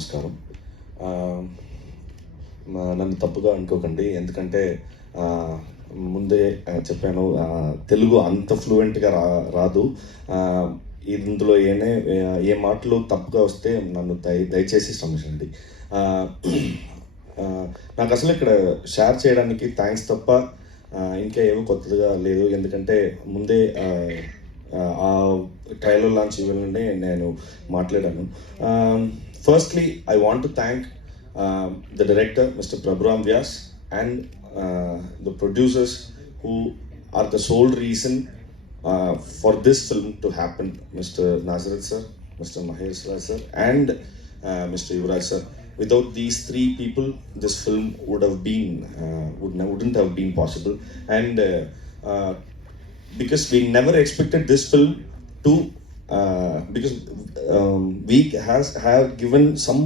నమస్కారం. నన్ను తప్పుగా అనుకోకండి. ఎందుకంటే ముందే చెప్పాను, తెలుగు అంత ఫ్లూయెంట్గా రాదు. ఇందులో ఏ మాటలు తప్పుగా వస్తే నన్ను దయచేసి క్షమించండి. నాకు అసలు ఇక్కడ షేర్ చేయడానికి థ్యాంక్స్ తప్ప ఇంకా ఏమీ కొత్తగా లేదు. ఎందుకంటే ముందే ఆ ట్రైలర్ లాంచ్ ఇవ్వాలని నేను మాట్లాడాను. Firstly I want to thank the director, Mr. Prabhuram Vyas, and the producers who are the sole reason for this film to happen, Mr. Nazaret sir, Mr. Mahesh Raj sir, and Mr. Yuvraj sir. Without these three people, this film wouldn't have been possible. And because we never expected this film to, because we have given some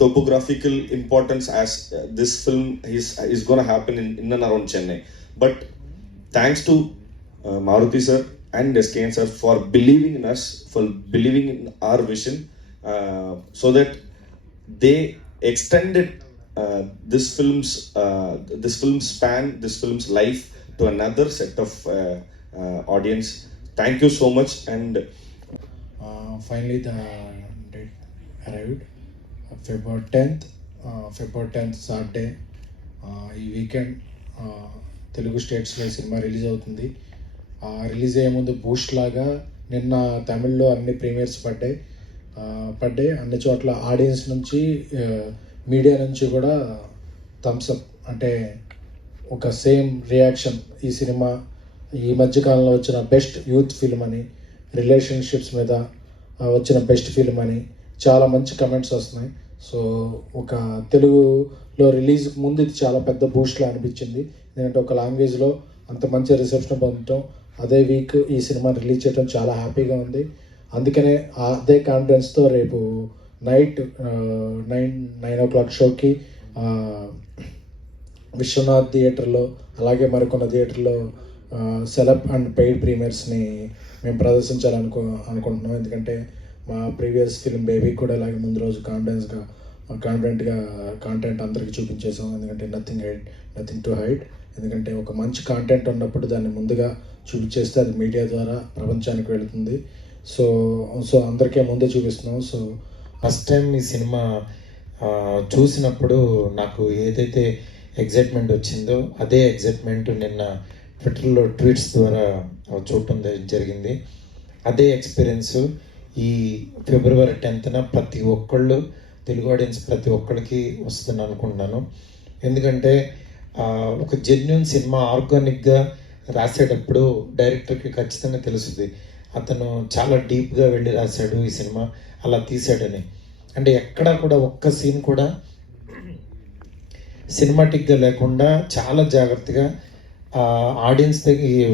topographical importance as this film is going to happen in and around Chennai. But thanks to Maruti sir and SKN sir for believing in us, for believing in our vision, so that they extended this film's span, this film's life to another set of audience. Thank you so much. And finally the date arrived, February 10th Saturday. ఈ weekend Telugu స్టేట్స్లో cinema release అవుతుంది. Release అయ్యే ముందు Boost లాగా నిన్న తమిళ్లో అన్ని premieres పడ్డాయి. అన్ని చోట్ల ఆడియన్స్ నుంచి, మీడియా నుంచి కూడా థమ్స్అప్, అంటే ఒక సేమ్ రియాక్షన్. ఈ సినిమా ఈ మధ్యకాలంలో వచ్చిన బెస్ట్ యూత్ ఫిల్మ్ అని, రిలేషన్షిప్స్ మీద వచ్చిన బెస్ట్ ఫిల్మ్ అని చాలా మంచి కమెంట్స్ వస్తున్నాయి. సో ఒక తెలుగులో రిలీజ్ ముందు ఇది చాలా పెద్ద బూస్ట్లా అనిపించింది. ఎందుకంటే ఒక లాంగ్వేజ్లో అంత మంచి రిసెప్షన్ పొందటం, అదే వీక్ ఈ సినిమా రిలీజ్ చేయడం చాలా హ్యాపీగా ఉంది. అందుకనే అదే కాన్ఫిడెన్స్తో రేపు నైట్ 9 షోకి విశ్వనాథ్ థియేటర్లో, అలాగే మరికొన్న థియేటర్లో సెలబ్ అండ్ పెయిడ్ ప్రీమియర్స్ని మేము అనుకుంటున్నాం. ఎందుకంటే మా ప్రీవియస్ ఫిల్మ్ బేబీ కూడా ఇలాగే ముందు రోజు కాన్ఫిడెంట్గా కాంటెంట్ అందరికీ చూపించేసాం. ఎందుకంటే నథింగ్ టు హైడ్. ఎందుకంటే ఒక మంచి కాంటెంట్ ఉన్నప్పుడు దాన్ని ముందుగా చూపించేస్తే అది మీడియా ద్వారా ప్రపంచానికి వెళుతుంది. సో అందరికీ ముందే చూపిస్తున్నాం. సో ఫస్ట్ టైం ఈ సినిమా చూసినప్పుడు నాకు ఏదైతే ఎగ్జైట్మెంట్ వచ్చిందో అదే ఎగ్జైట్మెంట్ నిన్న ట్విట్టర్లో ట్వీట్స్ ద్వారా చూడటం జరిగింది. అదే ఎక్స్పీరియన్స్ ఈ February 10th ప్రతి ఒక్కళ్ళు, తెలుగు ఆడియన్స్ ప్రతి ఒక్కరికి వస్తుందని అనుకుంటున్నాను. ఎందుకంటే ఒక జెన్యూన్ సినిమా ఆర్గానిక్గా రాసేటప్పుడు డైరెక్టర్కి ఖచ్చితంగా తెలుస్తుంది అతను చాలా డీప్గా వెళ్ళి రాశాడు ఈ సినిమా, అలా తీసాడని. అంటే ఎక్కడా కూడా ఒక్క సీన్ కూడా సినిమాటిక్గా లేకుండా చాలా జాగ్రత్తగా ఆడియన్స్ దగ్గర,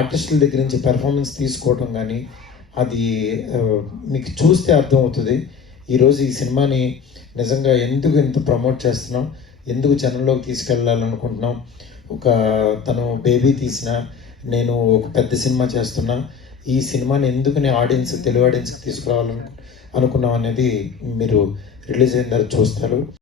ఆర్టిస్టుల దగ్గర నుంచి పెర్ఫార్మెన్స్ తీసుకోవటం కానీ, అది మీకు చూస్తే అర్థమవుతుంది. ఈరోజు ఈ సినిమాని నిజంగా ఎందుకు ఇంత ప్రమోట్ చేస్తున్నాం, ఎందుకు జనంలోకి తీసుకెళ్ళాలనుకుంటున్నాం. తను బేబీ తీసిన, నేను ఒక పెద్ద సినిమా చేస్తున్నా, ఈ సినిమాని ఎందుకు తెలుగు ఆడియన్స్కి తీసుకురావాలనుకున్నాం అనేది మీరు రిలీజ్ అయిన తర్వాత చూస్తారు.